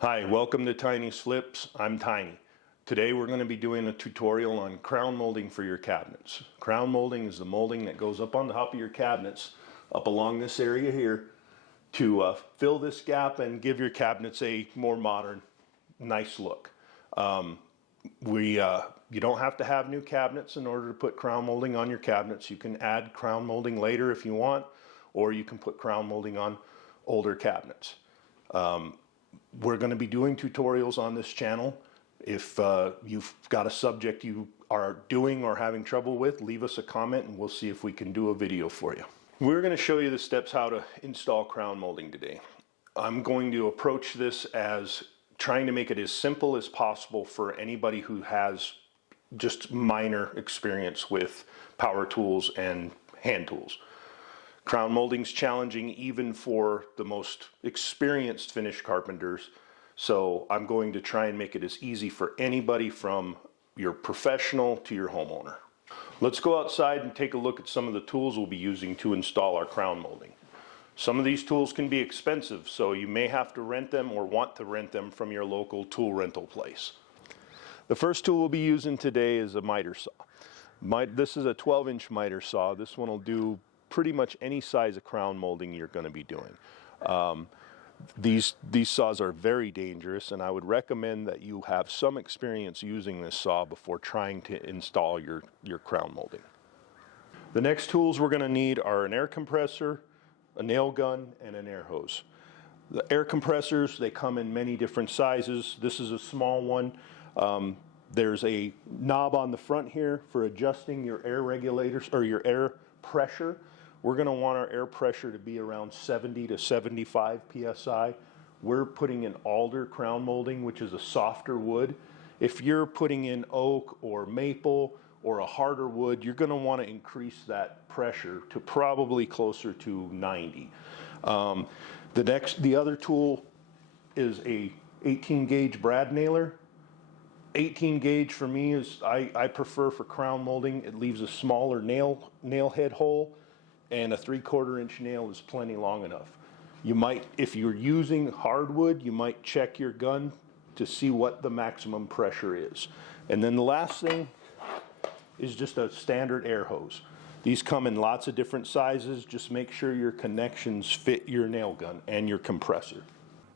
Hi, welcome to Tiny's Flips. I'm Tiny. Today we're going to be doing a tutorial on crown molding for your cabinets. Crown molding is the molding that goes up on the top of your cabinets, up along this area here, to fill this gap and give your cabinets a more modern, nice look. You don't have to have new cabinets in order to put crown molding on your cabinets. You can add crown molding later if you want, or you can put crown molding on older cabinets. We're going to be doing tutorials on this channel. If you've got a subject you are doing or having trouble with, leave us a comment and we'll see if we can do a video for you. We're going to show you the steps how to install crown molding today. I'm going to approach this as trying to make it as simple as possible for anybody who has just minor experience with power tools and hand tools. Crown molding's challenging even for the most experienced finish carpenters, so I'm going to try and make it as easy for anybody from your professional to your homeowner. Let's go outside and take a look at some of the tools we'll be using to install our crown molding. Some of these tools can be expensive, so you may have to rent them or want to rent them from your local tool rental place. The first tool we'll be using today is a miter saw. This is a 12-inch miter saw. This one will do pretty much any size of crown molding you're going to be doing. These saws are very dangerous, and I would recommend that you have some experience using this saw before trying to install your crown molding. The next tools we're going to need are an air compressor, a nail gun, and an air hose. The air compressors, they come in many different sizes. This is a small one. There's a knob on the front here for adjusting your air regulators or your air pressure. We're going to want our air pressure to be around 70 to 75 psi. We're putting in alder crown molding, which is a softer wood. If you're putting in oak or maple or a harder wood, you're going to want to increase that pressure to probably closer to 90. The other tool is a 18 gauge brad nailer. 18 gauge for me is I prefer for crown molding. It leaves a smaller nail head hole, and a 3/4 inch nail is plenty long enough. You might, if you're using hardwood, you might check your gun to see what the maximum pressure is. And then the last thing is just a standard air hose. These come in lots of different sizes. Just make sure your connections fit your nail gun and your compressor.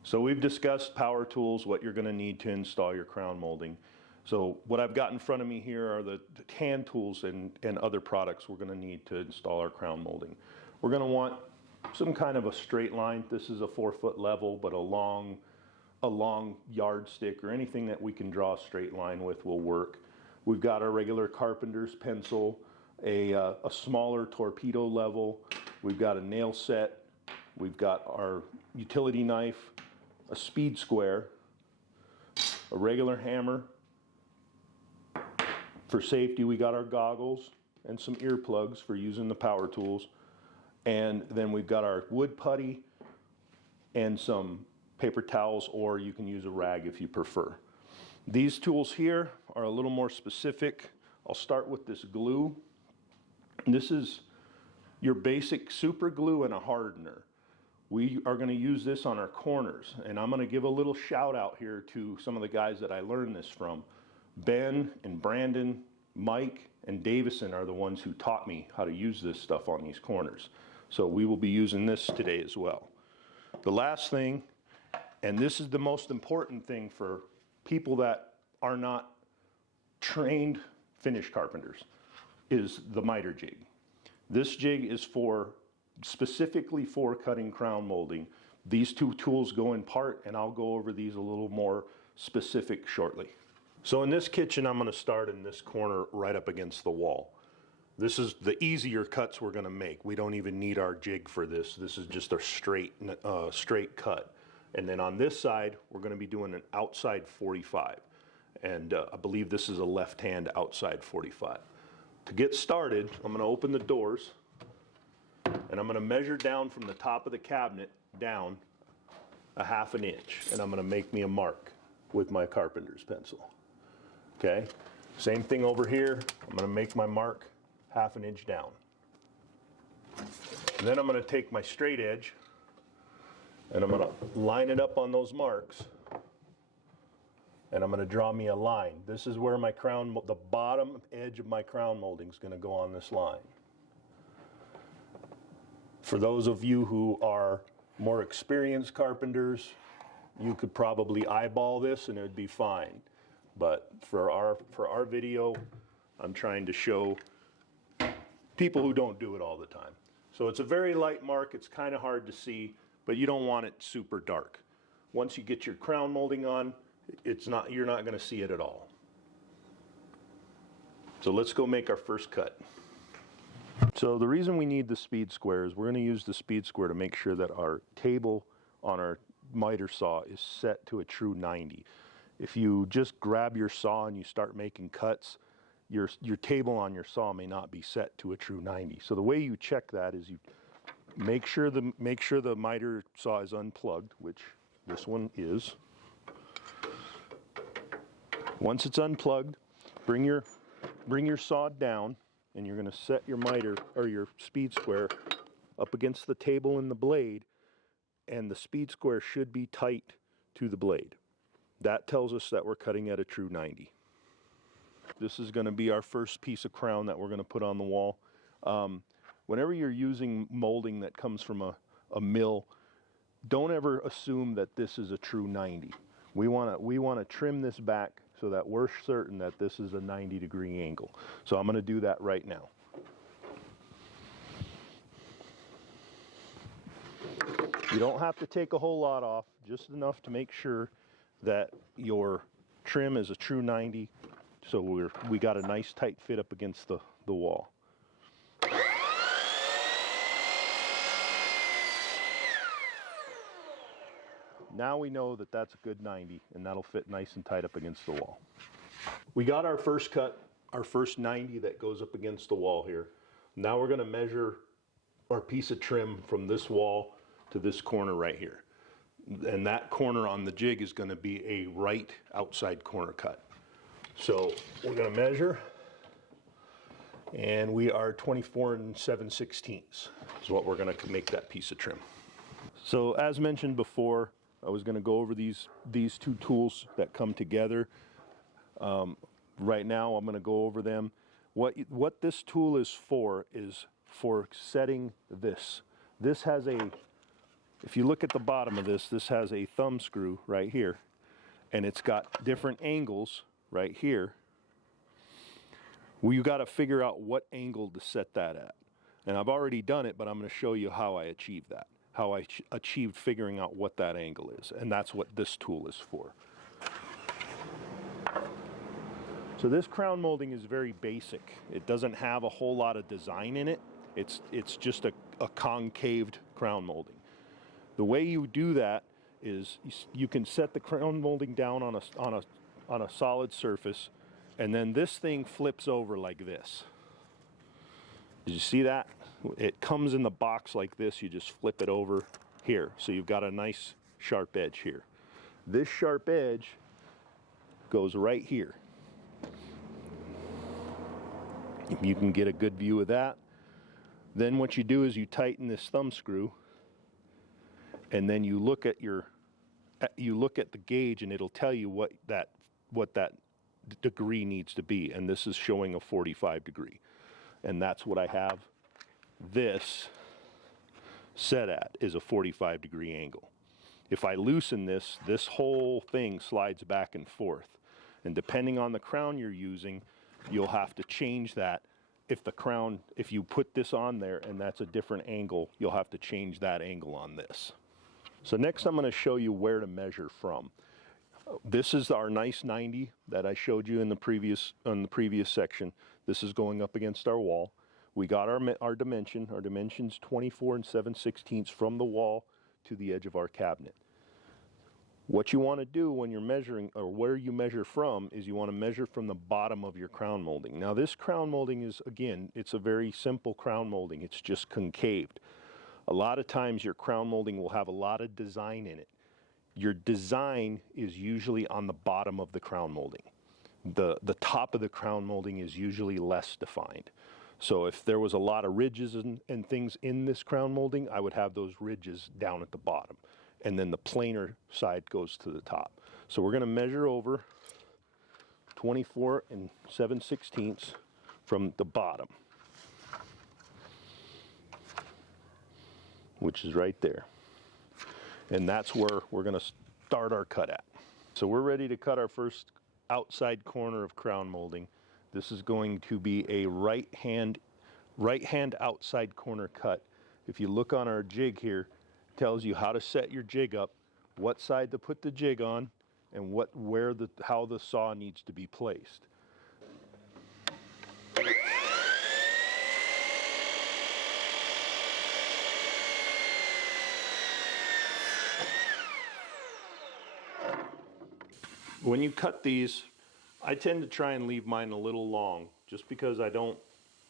So we've discussed power tools, what you're going to need to install your crown molding. So what I've got in front of me here are the hand tools and other products we're going to need to install our crown molding. We're going to want some kind of a straight line. This is a 4-foot level, but a long yardstick or anything that we can draw a straight line with will work. We've got our regular carpenter's pencil, a smaller torpedo level. We've got a nail set. We've got our utility knife, a speed square, a regular hammer. For safety, we got our goggles and some earplugs for using the power tools. And then we've got our wood putty and some paper towels, or you can use a rag if you prefer. These tools here are a little more specific. I'll start with this glue. This is your basic super glue and a hardener. We are going to use this on our corners, and I'm going to give a little shout out here to some of the guys that I learned this from. Ben and Brandon, Mike and Davison are the ones who taught me how to use this stuff on these corners. So we will be using this today as well. The last thing, and this is the most important thing for people that are not trained finish carpenters, is the miter jig. This jig is specifically for cutting crown molding. These two tools go in part, and I'll go over these a little more specific shortly. So in this kitchen, I'm going to start in this corner right up against the wall. This is the easier cuts we're going to make. We don't even need our jig for this. This is just a straight cut. And then on this side, we're going to be doing an outside 45. And I believe this is a left-hand outside 45. To get started, I'm going to open the doors, and I'm going to measure down from the top of the cabinet down a 1/2 inch. And I'm going to make me a mark with my carpenter's pencil. Okay, same thing over here. I'm going to make my mark 1/2 inch down. And then I'm going to take my straight edge and I'm going to line it up on those marks and I'm going to draw me a line. This is where my crown, the bottom edge of my crown molding is going to go on this line. For those of you who are more experienced carpenters, you could probably eyeball this and it would be fine. But for our video, I'm trying to show people who don't do it all the time. So it's a very light mark. It's kind of hard to see, but you don't want it super dark. Once you get your crown molding on, you're not going to see it at all. So let's go make our first cut. So the reason we need the speed square is we're going to use the speed square to make sure that our table on our miter saw is set to a true 90. If you just grab your saw and you start making cuts, your table on your saw may not be set to a true 90. So the way you check that is you make sure the miter saw is unplugged, which this one is. Once it's unplugged, bring your saw down, and you're going to set your miter or your speed square up against the table and the blade, and the speed square should be tight to the blade. That tells us that we're cutting at a true 90. This is going to be our first piece of crown that we're going to put on the wall. Whenever you're using molding that comes from a mill, don't ever assume that this is a true 90. We want to trim this back so that we're certain that this is a 90-degree angle. So I'm going to do that right now. You don't have to take a whole lot off, just enough to make sure that your trim is a true 90, so we got a nice tight fit up against the wall. Now we know that that's a good 90, and that'll fit nice and tight up against the wall. We got our first cut, our first 90 that goes up against the wall here. Now we're going to measure our piece of trim from this wall to this corner right here. And that corner on the jig is going to be a right outside corner cut. So we're going to measure, and we are 24 7/16 is what we're going to make that piece of trim. So as mentioned before, I was going to go over these two tools that come together. Right now I'm going to go over them. What this tool is for setting this. This has if you look at the bottom of this has a thumb screw right here, and it's got different angles right here. Well, you got to figure out what angle to set that at. And I've already done it, but I'm going to show you how I achieved that. How I achieved figuring out what that angle is, and that's what this tool is for. So this crown molding is very basic. It doesn't have a whole lot of design in it. It's just a concaved crown molding. The way you do that is you can set the crown molding down on a solid surface, and then this thing flips over like this. Did you see that? It comes in the box like this. You just flip it over here. So you've got a nice sharp edge here. This sharp edge goes right here. You can get a good view of that. Then what you do is you tighten this thumb screw, and then you look at the gauge, and it'll tell you what that degree needs to be. And this is showing a 45 degree. And that's what I have this set at, is a 45 degree angle. If I loosen this whole thing slides back and forth. And depending on the crown you're using, you'll have to change that. If you put this on there and that's a different angle, you'll have to change that angle on this. So next I'm going to show you where to measure from. This is our nice 90 that I showed you in the previous section. This is going up against our wall. We got our dimension. Our dimension's 24 7/16 from the wall to the edge of our cabinet. What you want to do when you're measuring, or where you measure from, is you want to measure from the bottom of your crown molding. Now this crown molding is, again, it's a very simple crown molding. It's just concaved. A lot of times your crown molding will have a lot of design in it. Your design is usually on the bottom of the crown molding. The top of the crown molding is usually less defined. So if there was a lot of ridges and things in this crown molding, I would have those ridges down at the bottom. and then the planer side goes to the top. So we're going to measure over 24 7/16 from the bottom, which is right there. And that's where we're going to start our cut at. So we're ready to cut our first outside corner of crown molding. This is going to be a right hand outside corner cut. If you look on our jig here, it tells you how to set your jig up, what side to put the jig on, and how the saw needs to be placed. When you cut these, I tend to try and leave mine a little long, just because I don't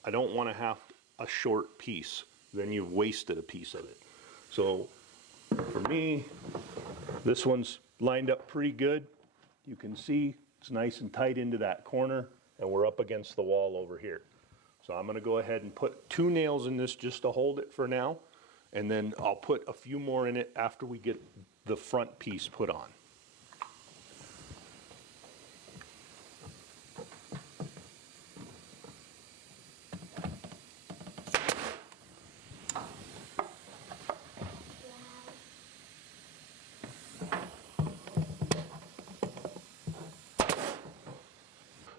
want to have a short piece. Then you've wasted a piece of it. So for me, this one's lined up pretty good. You can see it's nice and tight into that corner, and we're up against the wall over here. So I'm going to go ahead and put 2 nails in this just to hold it for now, and then I'll put a few more in it after we get the front piece put on.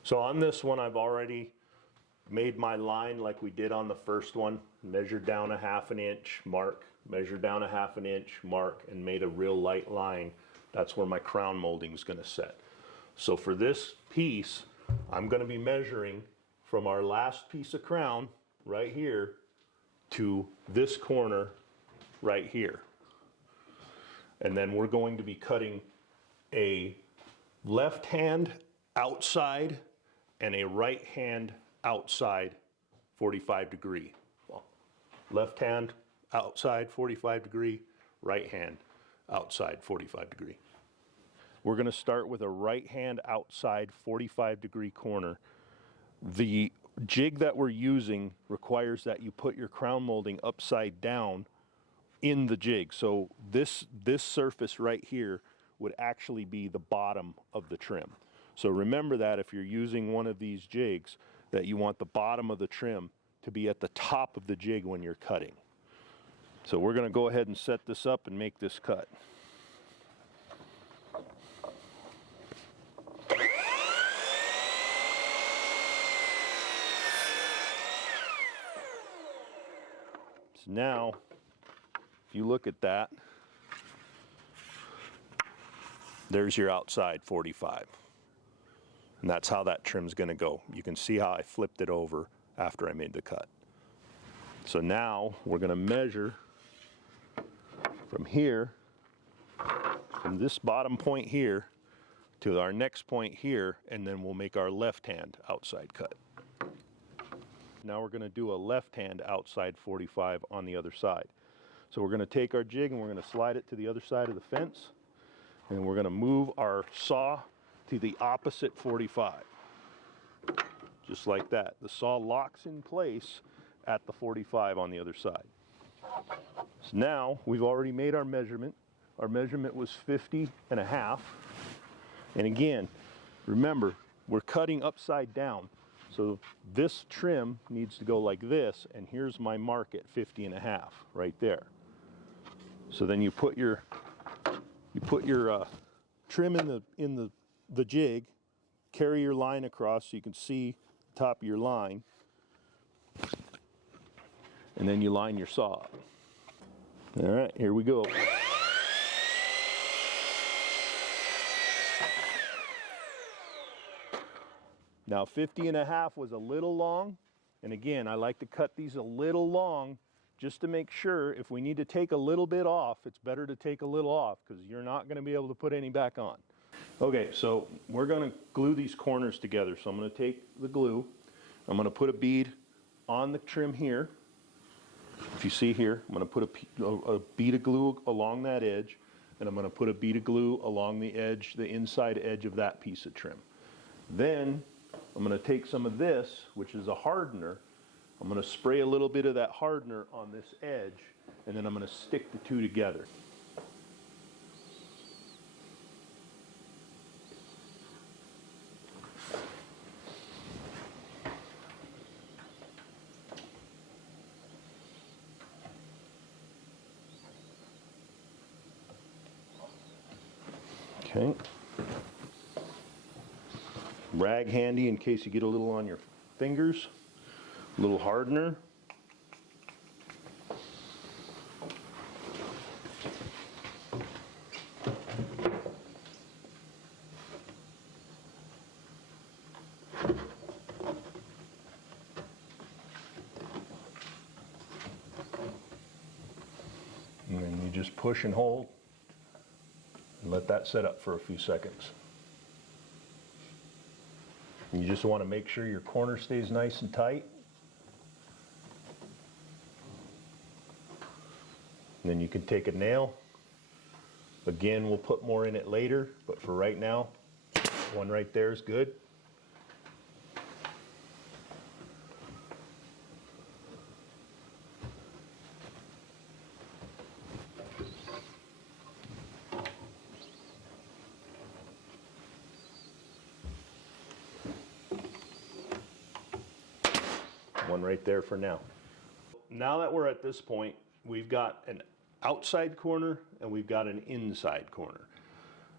So on this one, I've already made my line like we did on the first one, measured down a 1/2 inch, mark, measured down a 1/2 inch, mark, and made a real light line. That's where my crown molding is going to set. So for this piece, I'm going to be measuring from our last piece of crown right here to this corner right here. And then we're going to be cutting a left hand outside and a right hand outside 45 degree. Well, left hand outside 45 degree, right hand outside 45 degree. We're going to start with a right hand outside 45 degree corner. The jig that we're using requires that you put your crown molding upside down in the jig. So this surface right here would actually be the bottom of the trim. So remember that if you're using one of these jigs, that you want the bottom of the trim to be at the top of the jig when you're cutting. So we're going to go ahead and set this up and make this cut. So now, if you look at that, there's your outside 45. And that's how that trim's going to go. You can see how I flipped it over after I made the cut. So now we're going to measure from here, from this bottom point here to our next point here, and then we'll make our left hand outside cut. Now we're going to do a left hand outside 45 on the other side. So we're going to take our jig and we're going to slide it to the other side of the fence, and we're going to move our saw to the opposite 45, just like that. The saw locks in place at the 45 on the other side. So now we've already made our measurement. Our measurement was 50.5. And again, remember, we're cutting upside down. So this trim needs to go like this, and here's my mark at 50.5 right there. So then you put your trim in the jig, carry your line across so you can see the top of your line, and then you line your saw up. All right, here we go. Now 50.5 was a little long, and again, I like to cut these a little long just to make sure if we need to take a little bit off, it's better to take a little off because you're not going to be able to put any back on. Okay, so we're going to glue these corners together. So I'm going to take the glue, I'm going to put a bead on the trim here. If you see here, I'm going to put a bead of glue along that edge, and I'm going to put a bead of glue along the edge, the inside edge of that piece of trim. Then I'm going to take some of this, which is a hardener. I'm going to spray a little bit of that hardener on this edge, and then I'm going to stick the two together. Okay. Rag handy in case you get a little on your fingers. A little hardener. And then you just push and hold and let that set up for a few seconds. You just want to make sure your corner stays nice and tight. And then you can take a nail. Again, we'll put more in it later, but for right now, one right there is good. One right there for now. Now that we're at this point, we've got an outside corner and we've got an inside corner.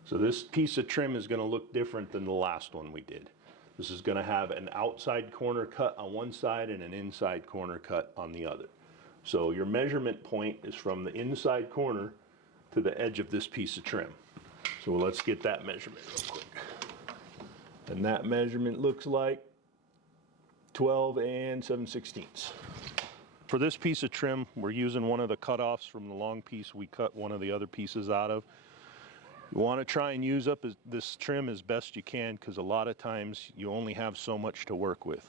So this piece of trim is going to look different than the last one we did. This is going to have an outside corner cut on one side and an inside corner cut on the other. So your measurement point is from the inside corner to the edge of this piece of trim. So let's get that measurement real quick. And that measurement looks like 12 7/16. For this piece of trim, we're using one of the cutoffs from the long piece we cut one of the other pieces out of. You want to try and use up this trim as best you can, because a lot of times you only have so much to work with.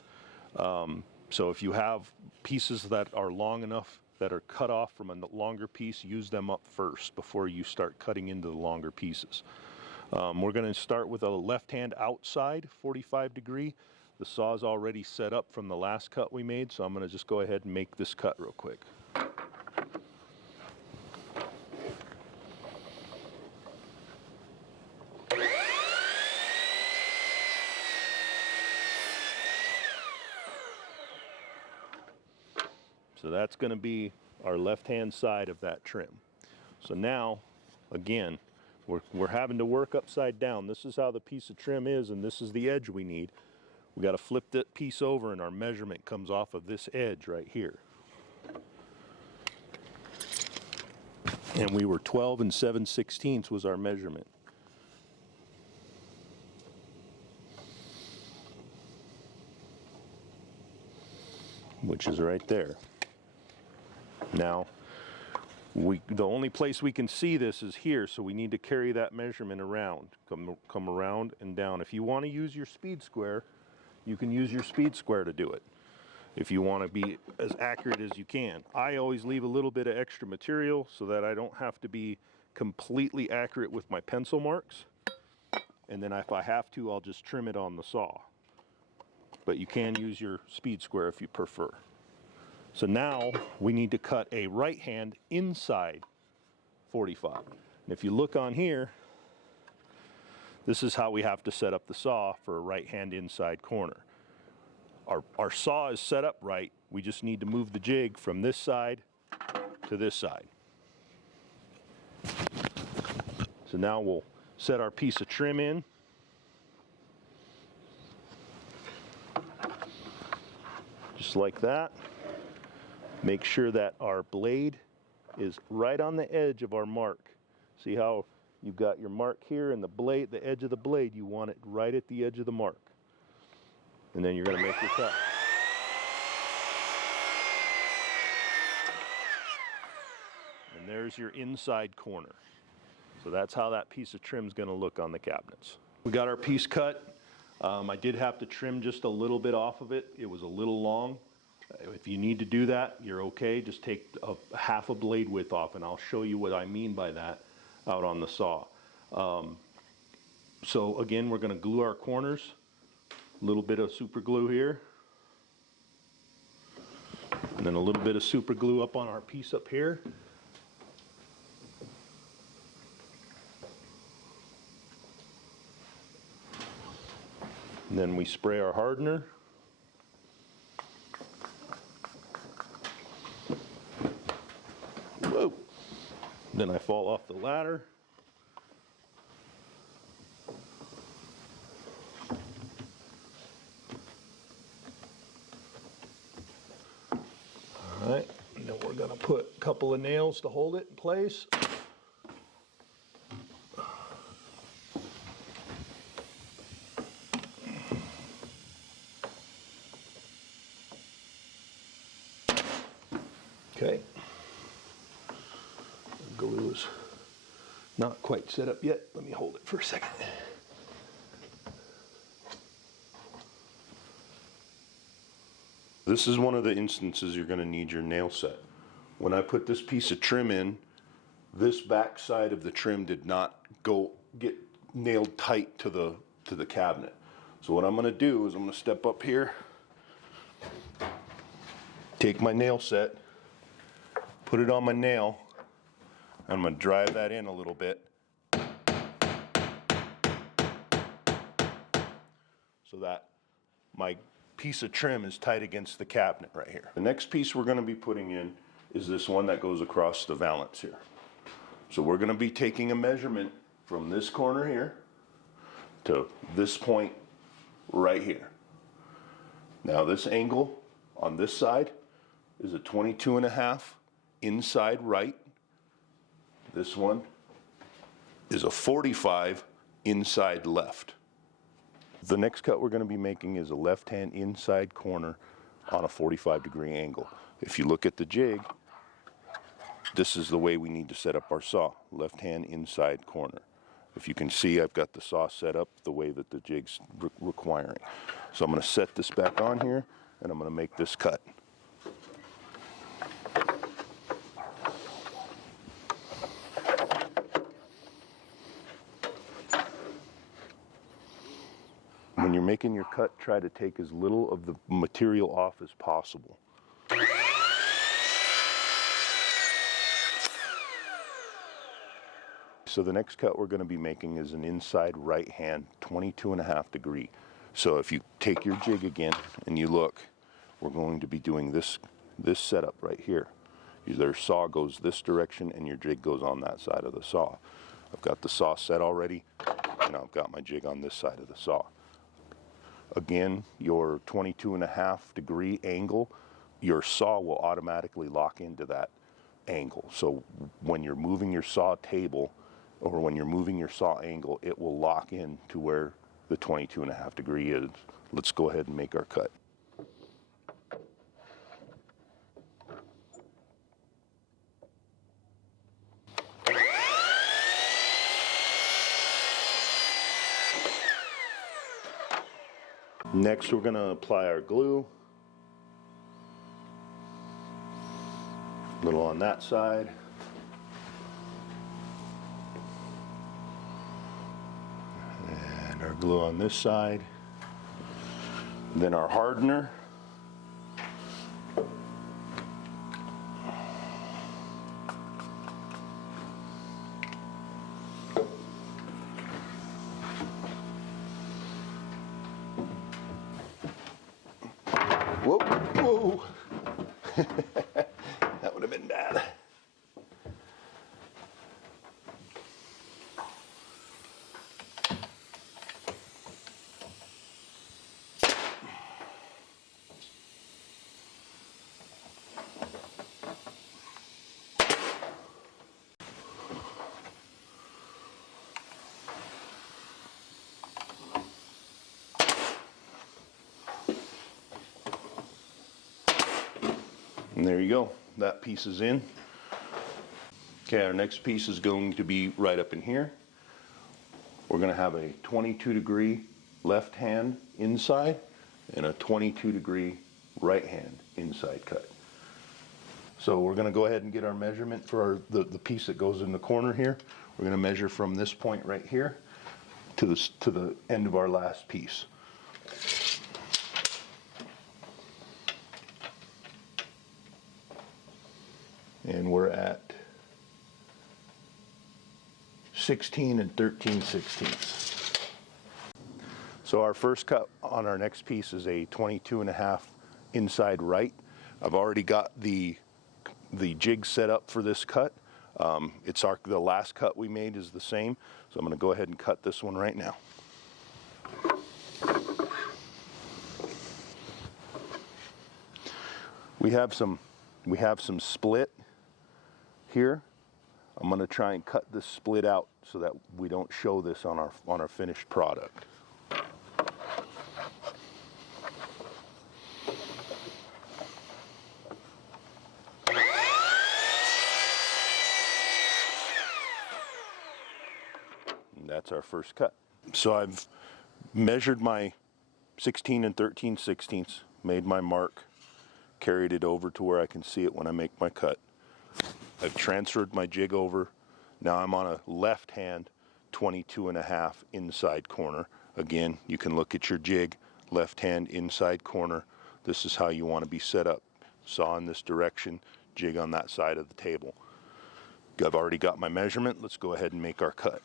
So if you have pieces that are long enough that are cut off from a longer piece, use them up first before you start cutting into the longer pieces. We're going to start with a left hand outside 45 degree. The saw's already set up from the last cut we made, so I'm going to just go ahead and make this cut real quick. So that's going to be our left-hand side of that trim. So now, again, we're having to work upside down. This is how the piece of trim is, and this is the edge we need. We got to flip that piece over, and our measurement comes off of this edge right here. And we were 12 7/16 was our measurement. Which is right there. Now, the only place we can see this is here, so we need to carry that measurement around. Come around and down. If you want to use your speed square, you can use your speed square to do it, if you want to be as accurate as you can. I always leave a little bit of extra material so that I don't have to be completely accurate with my pencil marks. And then if I have to, I'll just trim it on the saw. But you can use your speed square if you prefer. So now we need to cut a right hand inside 45. And if you look on here, this is how we have to set up the saw for a right hand inside corner. Our saw is set up right. We just need to move the jig from this side to this side. So now we'll set our piece of trim in. Just like that. Make sure that our blade is right on the edge of our mark. See how you've got your mark here, and the edge of the blade, you want it right at the edge of the mark. And then you're going to make your cut. And there's your inside corner. So that's how that piece of trim is going to look on the cabinets. We got our piece cut. I did have to trim just a little bit off of it. It was a little long. If you need to do that, you're okay. Just take half a blade width off, and I'll show you what I mean by that out on the saw. So again, we're going to glue our corners. A little bit of super glue here. And then a little bit of super glue up on our piece up here. And then we spray our hardener. Whoa! Then I fall off the ladder. couple of nails to hold it in place. Okay. The glue is not quite set up yet. Let me hold it for a second. This is one of the instances you're going to need your nail set. When I put this piece of trim in, this back side of the trim did not get nailed tight to the cabinet. So what I'm going to do is I'm going to step up here, take my nail set, put it on my nail, and I'm going to drive that in a little bit so that my piece of trim is tight against the cabinet right here. The next piece we're going to be putting in is this one that goes across the valance here. So we're going to be taking a measurement from this corner here to this point right here. Now this angle on this side is a 22.5 inside right. This one is a 45 inside left. The next cut we're going to be making is a left-hand inside corner on a 45-degree angle. If you look at the jig, this is the way we need to set up our saw, left-hand inside corner. If you can see, I've got the saw set up the way that the jig's requiring. So I'm going to set this back on here, and I'm going to make this cut. When you're making your cut, try to take as little of the material off as possible. So the next cut we're going to be making is an inside right hand 22.5 degree. So if you take your jig again and you look, we're going to be doing this setup right here. Your saw goes this direction and your jig goes on that side of the saw. I've got the saw set already, and I've got my jig on this side of the saw. Again, your 22.5 degree angle, your saw will automatically lock into that angle. So when you're moving your saw table or when you're moving your saw angle, it will lock in to where the 22.5 degree is. Let's go ahead and make our cut. Next, we're going to apply our glue. A little on that side. And our glue on this side. Then our hardener. Whoa, whoa. That would have been bad. And there you go, that piece is in. Okay, our next piece is going to be right up in here. We're going to have a 22 degree left hand inside and a 22 degree right hand inside cut. So we're going to go ahead and get our measurement for the piece that goes in the corner here. We're going to measure from this point right here to the end of our last piece. And we're at 16 13/16. So our first cut on our next piece is a 22.5 inside right. I've already got the jig set up for this cut. The last cut we made is the same, so I'm going to go ahead and cut this one right now. We have some split here, I'm going to try and cut this split out so that we don't show this on our finished product. And that's our first cut. So I've measured my 16 and 13/16, made my mark, carried it over to where I can see it when I make my cut. I've transferred my jig over. Now I'm on a left hand 22.5 inside corner. Again, you can look at your jig, left hand inside corner. This is how you want to be set up. Saw in this direction, jig on that side of the table. I've already got my measurement. Let's go ahead and make our cut.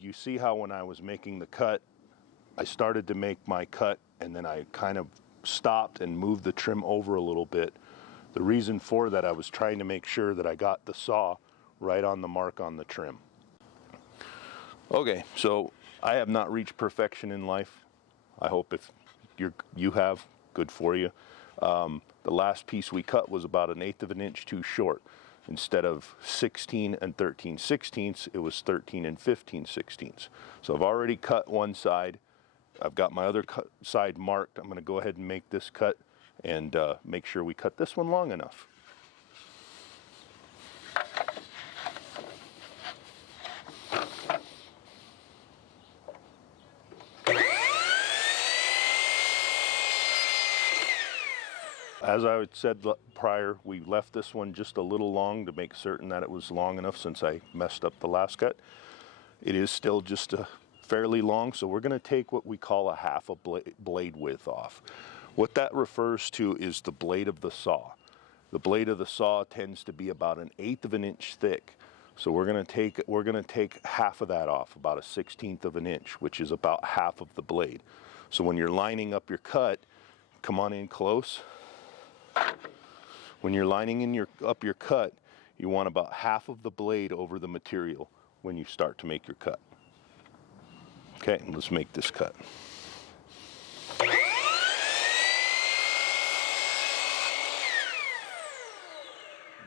You see how when I was making the cut, I started to make my cut and then I kind of stopped and moved the trim over a little bit. The reason for that, I was trying to make sure that I got the saw right on the mark on the trim. Okay, so I have not reached perfection in life. I hope if you have, good for you. The last piece we cut was about 1/8 of an inch too short. Instead of 16 and 13/16, it was 13 and 15/16. So I've already cut one side. I've got my other side marked. I'm going to go ahead and make this cut and make sure we cut this one long enough. As I had said prior, we left this one just a little long to make certain that it was long enough since I messed up the last cut. It is still just fairly long, so we're going to take what we call a half a blade width off. What that refers to is the blade of the saw. The blade of the saw tends to be about 1/8 of an inch thick. So we're going to take half of that off, about 1/16 of an inch, which is about half of the blade. So when you're lining up your cut, come on in close. When you're lining up your cut, you want about half of the blade over the material when you start to make your cut. Okay, let's make this cut.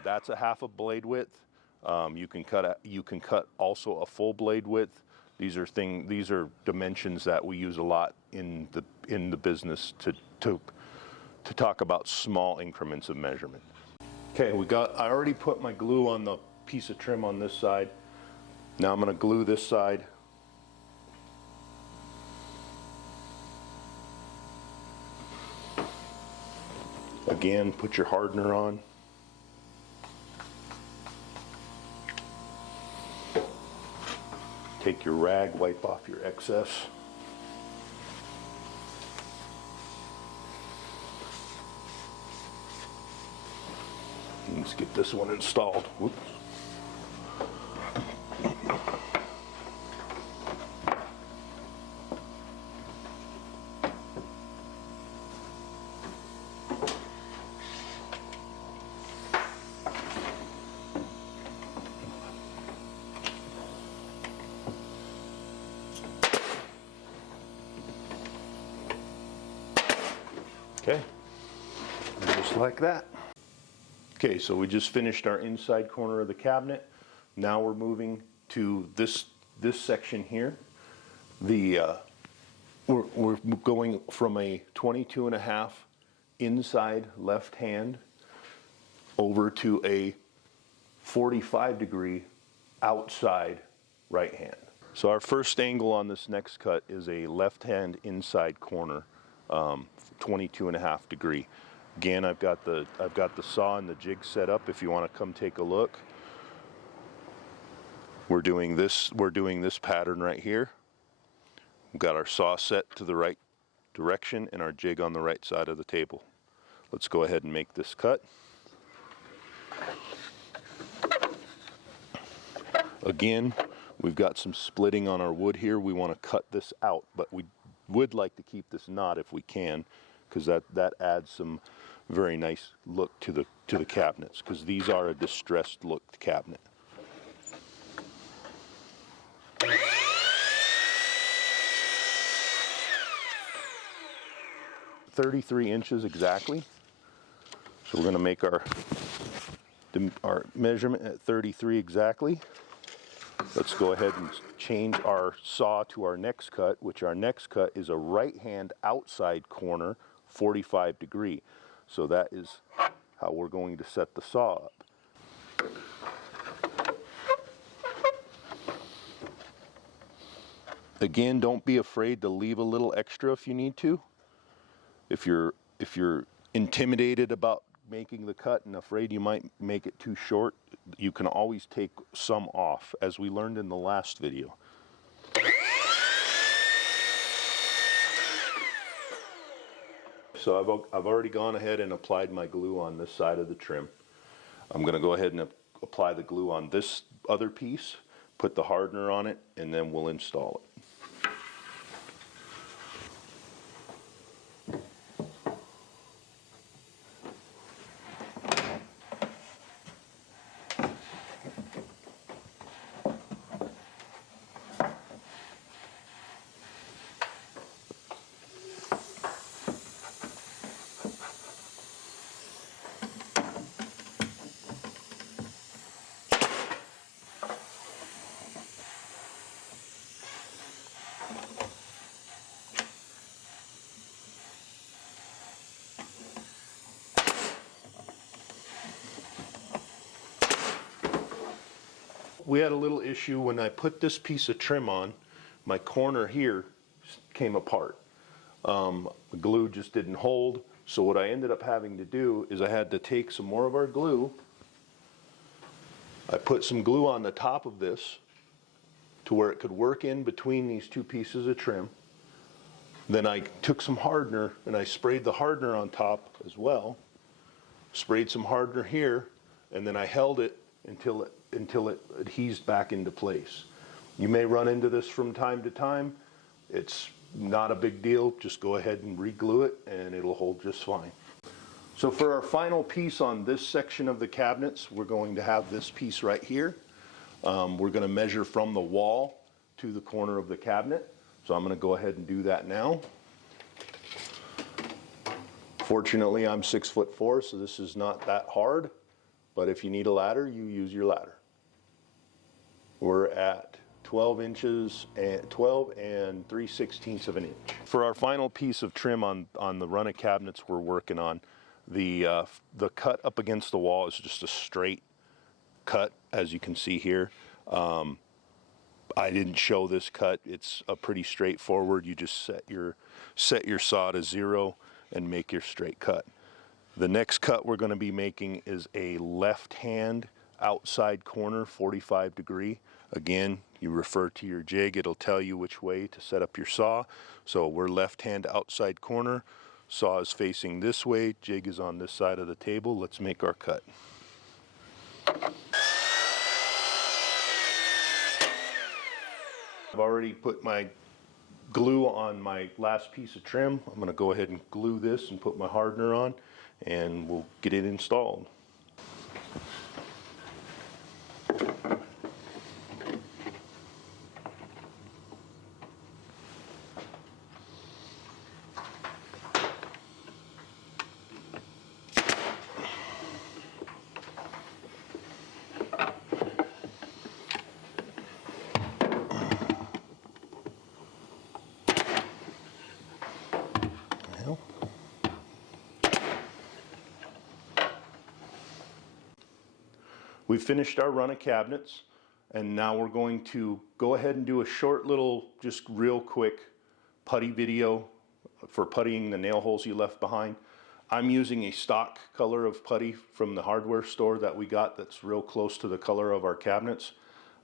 That's a half a blade width. You can cut also a full blade width. These are dimensions that we use a lot in the business to talk about small increments of measurement. Okay, I already put my glue on the piece of trim on this side. Now I'm going to glue this side. Again, put your hardener on. Take your rag, wipe off your excess. Let's get this one installed. Whoops. Okay, just like that. Okay, so we just finished our inside corner of the cabinet. Now we're moving to this section here. We're going from a 22.5 inside left hand over to a 45-degree outside right hand. So our first angle on this next cut is a left hand inside corner, 22.5 degree. Again, I've got the saw and the jig set up. If you want to come take a look, we're doing this pattern right here. We've got our saw set to the right direction and our jig on the right side of the table. Let's go ahead and make this cut. Again, we've got some splitting on our wood here. We want to cut this out, but we would like to keep this knot if we can. because that adds some very nice look to the cabinets, because these are a distressed look cabinet. 33 inches exactly. So we're going to make our measurement at 33 exactly. Let's go ahead and change our saw to our next cut, which our next cut is a right-hand outside corner, 45 degree. So that is how we're going to set the saw up. Again, don't be afraid to leave a little extra if you need to. If you're intimidated about making the cut and afraid you might make it too short, you can always take some off, as we learned in the last video. So I've already gone ahead and applied my glue on this side of the trim. I'm going to go ahead and apply the glue on this other piece, put the hardener on it, and then we'll install it. We had a little issue when I put this piece of trim on. My corner here came apart. The glue just didn't hold, so what I ended up having to do is I had to take some more of our glue. I put some glue on the top of this to where it could work in between these two pieces of trim. Then I took some hardener and I sprayed the hardener on top as well. Sprayed some hardener here, and then I held it until it adheres back into place. You may run into this from time to time. It's not a big deal. Just go ahead and re-glue it and it'll hold just fine. So for our final piece on this section of the cabinets, we're going to have this piece right here. We're going to measure from the wall to the corner of the cabinet. So I'm going to go ahead and do that now. Fortunately, I'm 6'4", so this is not that hard. But if you need a ladder, you use your ladder. We're at 12 inches and 12 3/16 of an inch. For our final piece of trim on the run of cabinets we're working on, the cut up against the wall is just a straight cut, as you can see here. I didn't show this cut. It's a pretty straightforward. You just set your saw to 0 and make your straight cut. The next cut we're going to be making is a left-hand outside corner, 45 degree. Again, you refer to your jig, it'll tell you which way to set up your saw. So we're left-hand outside corner, saw is facing this way, jig is on this side of the table. Let's make our cut. I've already put my glue on my last piece of trim. I'm going to go ahead and glue this and put my hardener on, and we'll get it installed. We've finished our run of cabinets, and now we're going to go ahead and do a short little, just real quick putty video for puttying the nail holes you left behind. I'm using a stock color of putty from the hardware store that we got that's real close to the color of our cabinets.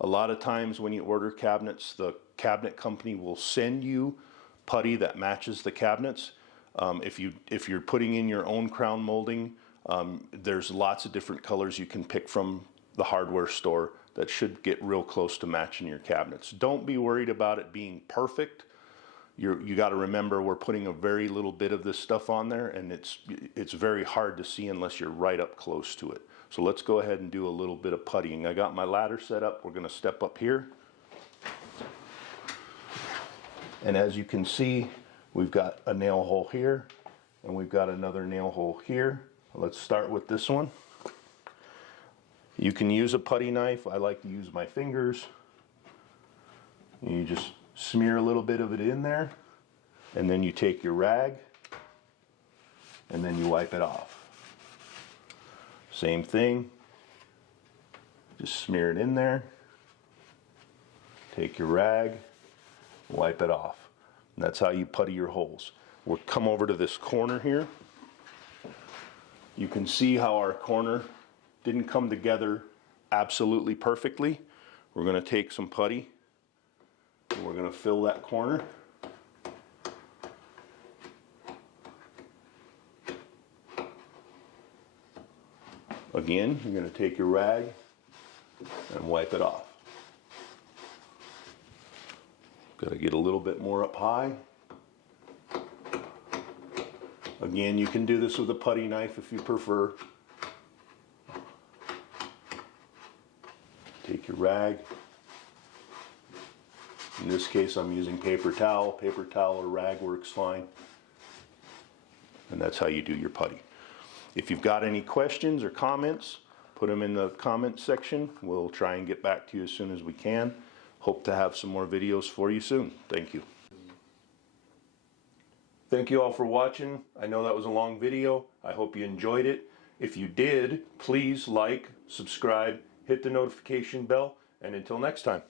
A lot of times when you order cabinets, the cabinet company will send you putty that matches the cabinets. If you're putting in your own crown molding, there's lots of different colors you can pick from the hardware store that should get real close to matching your cabinets. Don't be worried about it being perfect. you got to remember we're putting a very little bit of this stuff on there, and it's very hard to see unless you're right up close to it. So let's go ahead and do a little bit of puttying. I got my ladder set up. We're going to step up here. And as you can see, we've got a nail hole here, and we've got another nail hole here. Let's start with this one. You can use a putty knife. I like to use my fingers. You just smear a little bit of it in there, and then you take your rag, and then you wipe it off. Same thing. Just smear it in there. Take your rag, wipe it off. And that's how you putty your holes. We'll come over to this corner here. You can see how our corner didn't come together absolutely perfectly. We're going to take some putty and we're going to fill that corner. Again, you're going to take your rag and wipe it off. Got to get a little bit more up high. Again, you can do this with a putty knife if you prefer. Take your rag. In this case, I'm using paper towel. Paper towel or rag works fine. And that's how you do your putty. If you've got any questions or comments, put them in the comment section. We'll try and get back to you as soon as we can. Hope to have some more videos for you soon. Thank you. Thank you all for watching. I know that was a long video. I hope you enjoyed it. If you did, please like, subscribe, hit the notification bell, and until next time.